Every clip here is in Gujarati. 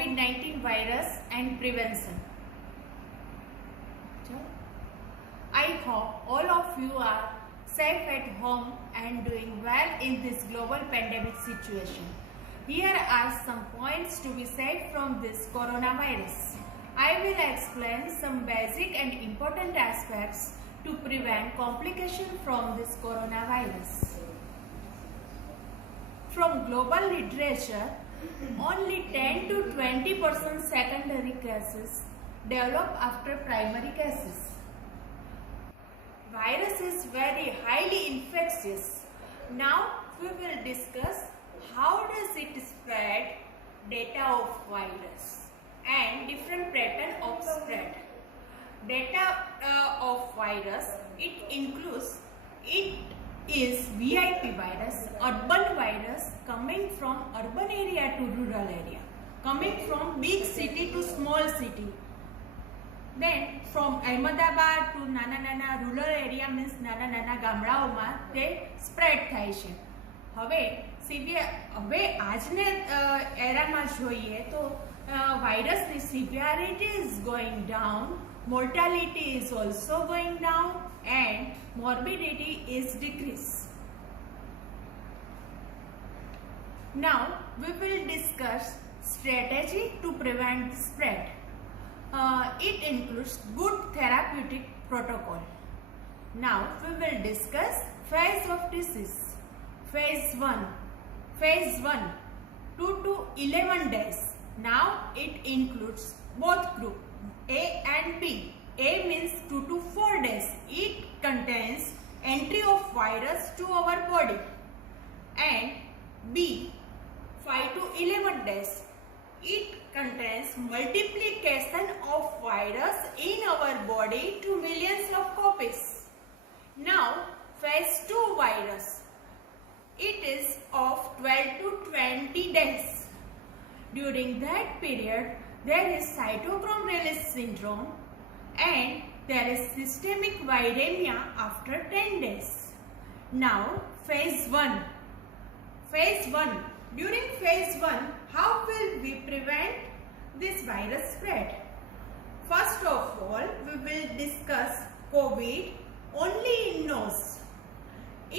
COVID-19 virus and prevention. I hope all of you are safe at home and doing well in this global pandemic situation. Here are some points to be said from this coronavirus. I will explain some basic and important aspects to prevent complication from this coronavirus. From global literature, only 10 to 20% secondary cases develop after primary cases. Virus is very highly infectious. Now we will discuss how does it spread, data of virus and different pattern of spread. Data of virus, it is VIP virus, urban virus coming from urban area to rural area, coming from big city to small city. Then from Ahmedabad to નાના rural area means નાના ગામડાઓમાં તે સ્પ્રેડ થાય છે. હવે આજને એરામાં જોઈએ તો વાયરસની severity is going down, mortality is also going down and morbidity is decreased. Now we will discuss strategy to prevent the spread. It includes good therapeutic protocol. Now we will discuss phase of disease. Phase 1, 2 to 11 days. Now it includes both group A and B. A means 2 to 4 days. It contains entry of virus to our body. And B, 5 to 11 days. It contains multiplication of virus in our body to millions of copies. Now, phase 2 virus. It is of 12 to 20 days. During that period, there is cytochrome release syndrome and there is systemic viremia after 10 days. Now, phase 1. Phase 1. During phase 1, how will we prevent this virus spread? First of all, we will discuss COVID only in nose.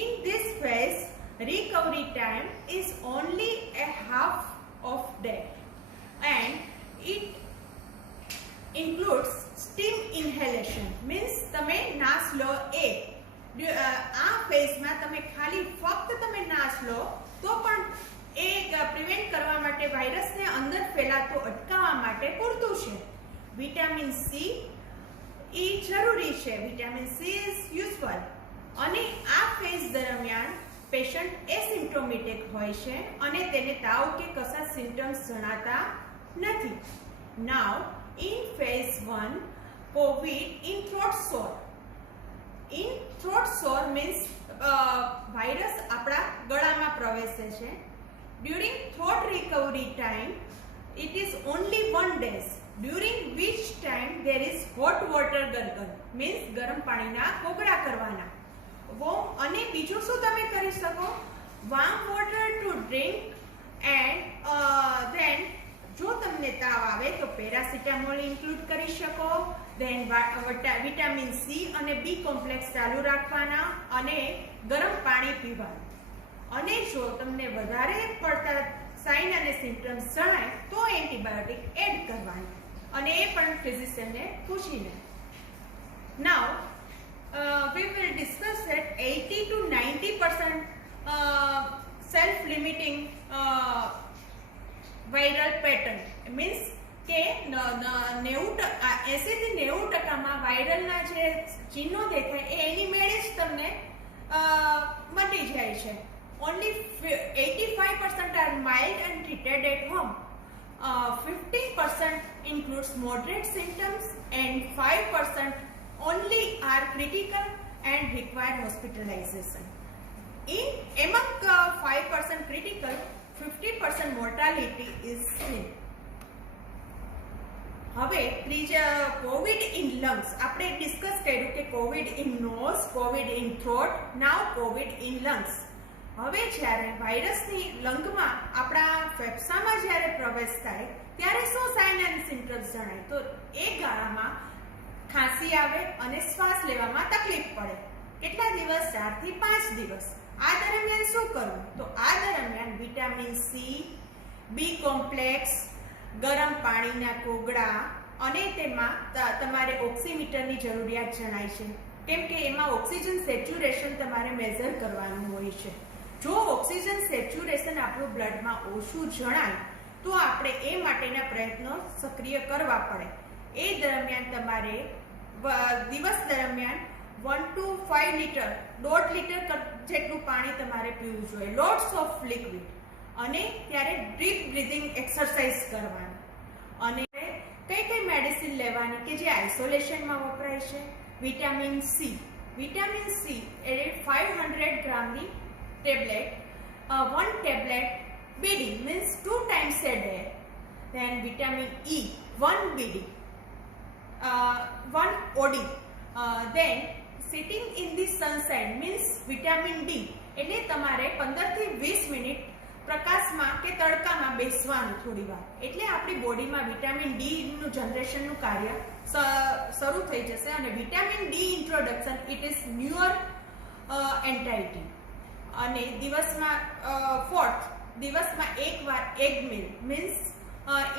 In this phase, recovery time is only a half of day and it includes steam inhalation. Means તમે નાસ લો આ ફેઝમાં તમે ખાલી ફક્ત તમે નાસ લો તો પણ પ્રિવેન્ટ કરવા માટે વાયરસને અંદર ફેલાતો અટકાવવા માટે પૂરતું છે. વિટામિન સી એ જરૂરી છે. વિટામિન સી ઇઝ યુઝફુલ અને આ ફેઝ દરમિયાન પેશન્ટ એસિમ્પ્ટોમેટિક હોય છે અને તેને તાવ કે કશા સિમ્પટમ્સ જણાતા નથી. Now in phase 1 COVID in throat sore. In throat sore means virus આપણા ગળામાં પ્રવેશે છે. During throat recovery time, it is only 1 day, during which time there is hot water gargle, means ગરમ પાણીના કોગળા કરવાના. અને બીજું શું તમે કરી શકો? warm water to drink and then જો તમને તાવ આવે તો પેરાસિટામોલ ઇન્ક્લુડ કરી શકો. then વિટામિન સી અને બી કોમ્પ્લેક્સ ચાલુ રાખવાના અને ગરમ પાણી પીવાનું. અને જો તમને વધારે પડતા સાઇન અને સિમ્પટમ્સ જણાય તો એન્ટીબાયોટિક એડ કરવાની અને એ પણ ફિઝિશિયનને પૂછીને. નાઉ we will discuss that 80 to 90% self limiting viral pattern means કે 80 થી 90% વાયરલના જે ચિહ્નો દેખાય એ એની મેળે જ તમને મટી જાય છે. Only 85% are mild and treated at home. 15% includes moderate symptoms and 5% only are critical and require hospitalization. Among 5% critical, 50% mortality is seen. હવે કોવિડ ઇન લંગ્સ આપણે ડિસ્કસ કર્યું કે covid in nose, covid in throat, now covid in lungs. હવે જ્યારે વાયરસની લંગમાં આપણા ફેફસામાં જ્યારે પ્રવેશ થાય ત્યારે શું સાઇન એન્ડ સિમ્પટમ્સ જણાય? તો એ ગાળામાં ખાંસી આવે અને શ્વાસ લેવામાં તકલીફ પડે. કેટલા દિવસ? 4 થી 5 દિવસ. આ દરમિયાન શું કરવું? તો આ દરમિયાન વિટામિન સી, બી કોમ્પ્લેક્સ, ગરમ પાણીના કોગળા અને તેમાં તમારે ઓક્સિમીટરની જરૂરિયાત જણાય છે, કેમ કે એમાં ઓક્સિજન સેચ્યુરેશન તમારે મેઝર કરવાનું હોય છે. જો ઓક્સિજન સેચ્યુરેશન આપણું બ્લડમાં ઓછું જણાય તો આપણે એ માટેના પ્રયત્નો સક્રિય કરવા પડે. એ દરમિયાન તમારે દિવસ દરમિયાન 1 to 5 લીટર, 1.5 લીટર જેટલું પાણી તમારે પીવું જોઈએ, લોટ્સ ઓફ લિક્વિડ. અને ત્યારે ડીપ બ્રીથિંગ એક્સરસાઇઝ કરવાની. અને કઈ કઈ મેડિસિન લેવાની કે જે આઇસોલેશનમાં વપરાય છે? Vitamin C. Vitamin C A 500 ગ્રામની tablet, 1 tablet BD means 2 times a day. Then vitamin E, 1 BD, 1 OD. Then sitting in the sunshine means vitamin D. એટલે તમારે 15 થી 20 મિનિટ પ્રકાશમાં કે તડકામાં બેસવાનું થોડી વાર. એટલે આપણી બોડીમાં વિટામિન ડી નું જનરેશનનું કાર્ય શરૂ થઈ જશે. અને vitamin D introduction it is newer entity. અને દિવસમાં એક વાર એગ મિલ મીન્સ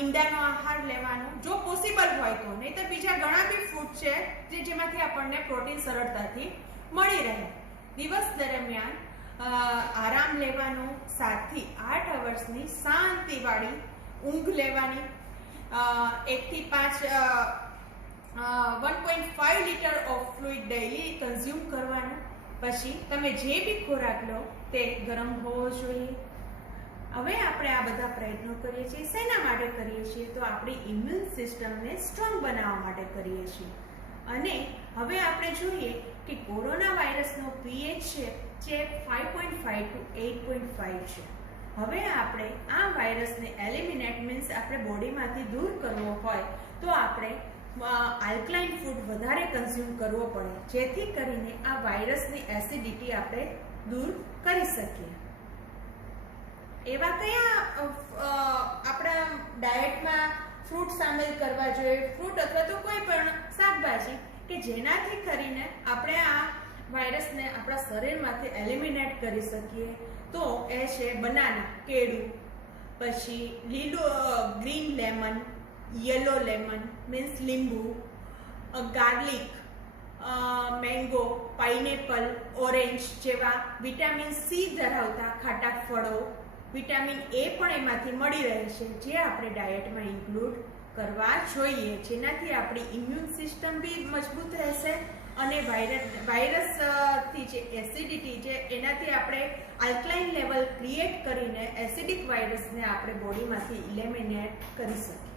ઈંડાનો આહાર લેવાનો, જો પોસિબલ હોય તો. નહીં તો બીજા ઘણા બી ફૂડ છે જેમાંથી આપણને પ્રોટીન સરળતાથી મળી રહે. દિવસ દરમિયાન આરામ લેવાનો, 7 થી 8 અવર્સની શાંતિવાળી ઊંઘ લેવાની, 1 થી 5 1.5 litre of fluid daily consume કરવાનું. પછી તમે જે બી ખોરાક લો તે ગરમ હોવો જોઈએ. હવે આપણે આ બધા પ્રયત્નો કરીએ છીએ. શેના માટે કરીએ છીએ? તો આપણી ઇમ્યુન સિસ્ટમને સ્ટ્રોંગ બનાવવા માટે કરીએ છીએ. અને હવે આપણે જોઈએ કે કોરોના વાયરસનો પીએચ છે જે 5.5 to 8.5 છે. હવે આપણે આ વાયરસને એલિમિનેટ મીન્સ આપણે બોડીમાંથી દૂર કરવો હોય તો આપણે આલ્કલાઇન ફૂડ વધારે કન્ઝ્યુમ કરવો પડે, જેથી કરીને આ વાયરસની એસિડિટી આપણે દૂર કરી શકીએ. એવા કયા આપણા ડાયટમાં ફ્રૂટ સામેલ કરવા જોઈએ? ફ્રૂટ અથવા તો કોઈ પણ શાકભાજી કે જેનાથી કરીને આપણે આ વાયરસને આપણા શરીરમાંથી એલિમિનેટ કરી શકીએ. તો એ છે બનાના, કેળું, પછી green lemon, yellow lemon means લીંબુ, ગાર્લિક, મેંગો, પાઇનેપલ, ઓરેન્જ જેવા વિટામિન સી ધરાવતા ખાટા ફળો. વિટામિન એ પણ એમાંથી મળી રહે છે, જે આપણે ડાયટમાં ઇન્ક્લુડ કરવા જોઈએ, જેનાથી આપણી ઇમ્યુન સિસ્ટમ બી મજબૂત રહેશે. અને વાયરસથી જે એસિડિટી છે એનાથી આપણે આલ્કલાઇન લેવલ ક્રિએટ કરીને એસિડિક વાયરસને આપણે બોડીમાંથી ઇલિમિનેટ કરી શકીએ.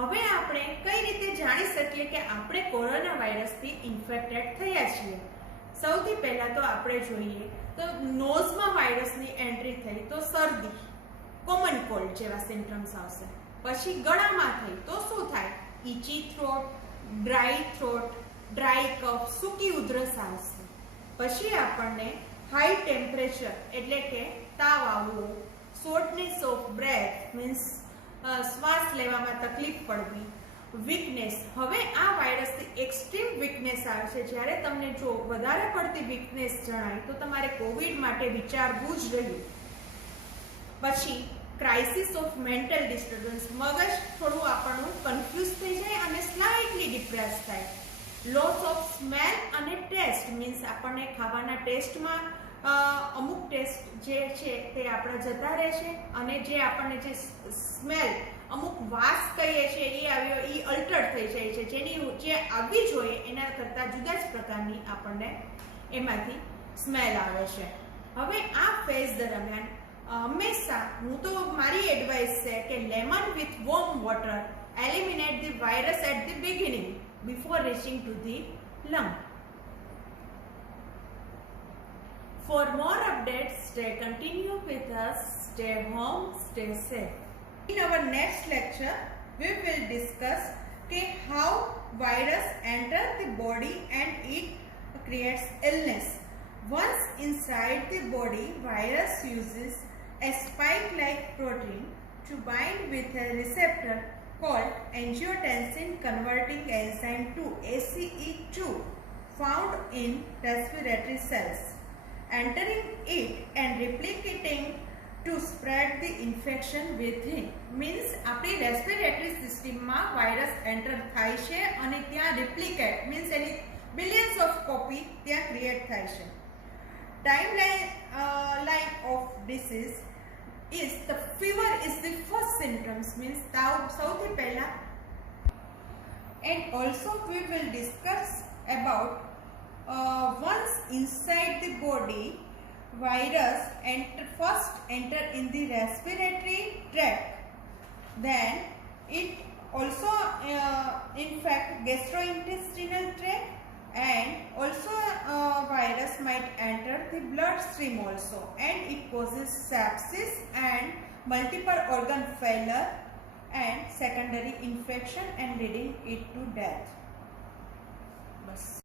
હવે આપણે કઈ રીતે જાણી શકીએ કે આપણે કોરોના વાયરસથી ઇન્ફેક્ટેડ થયા છીએ? સૌથી પહેલા તો આપણે જોઈએ તો નોઝમાં વાયરસની એન્ટ્રી થઈ તો શરદી, કોમન કોલ્ડ જેવા સિમ્પટમ્સ આવશે. પછી ગળામાં થઈ તો શું થાય? ઇચી થ્રોટ, ડ્રાય થ્રોટ, ડ્રાય કફ, સૂકી ઉધરસ આવશે. પછી આપણને હાઈ ટેમ્પરેચર એટલે કે તાવ આવવો, શોર્ટનેસ ઓફ બ્રેથ મીન્સ શ્વાસ લેવામાં તકલીફ પડવી, વીકનેસ. હવે આ વાયરસથી એક્સ્ટ્રીમ વીકનેસ આવે છે. જ્યારે તમને જો વધારે પડતી વીકનેસ જણાય તો તમારે કોવિડ માટે વિચારવું જ રહ્યું. પછી ક્રાઇસિસ ઓફ મેન્ટલ ડિસ્ટર્બન્સ, મગજ થોડું આપણું કન્ફ્યુઝ થઈ જાય અને સ્લાઇટલી ડિપ્રેસ થાય. લોસ ઓફ સ્મેલ અને ટેસ્ટ મીન્સ આપણને ખાવાના ટેસ્ટમાં અમુક ટેસ્ટ જે છે તે આપણા જતા રહે છે. અને જે આપણને જે સ્મેલ, અમુક વાસ કહીએ છીએ એ આવ્યો એ અલ્ટર્ડ થઈ જાય છે, જેની જે આવવી જોઈએ એના કરતાં જુદા જ પ્રકારની આપણને એમાંથી સ્મેલ આવે છે. હવે આ ફેઝ દરમિયાન હંમેશા હું તો મારી એડવાઇસ છે કે lemon with warm water eliminate the virus at the beginning before reaching to the lung. For more updates, stay continue with us, stay home, stay safe. In our next lecture, we will discuss how virus enter the body and it creates illness. Once inside the body, virus uses a spike-like protein to bind with a receptor called angiotensin converting enzyme 2 ACE2 found in respiratory cells, entering it and replicating to spread the infection within. Means આપણી respiratory system માં virus enter થાય છે અને ત્યાં replicate means any billions of copy ત્યાં create થાય છે. Timeline line of disease is the fever is the first symptoms means તાવ સૌથી પહેલા. And also we will discuss about once inside the body virus first enter in the respiratory tract, then it also infect gastrointestinal tract, and also virus might enter the bloodstream also, and it causes sepsis and multiple organ failure and secondary infection and leading it to death. Bas.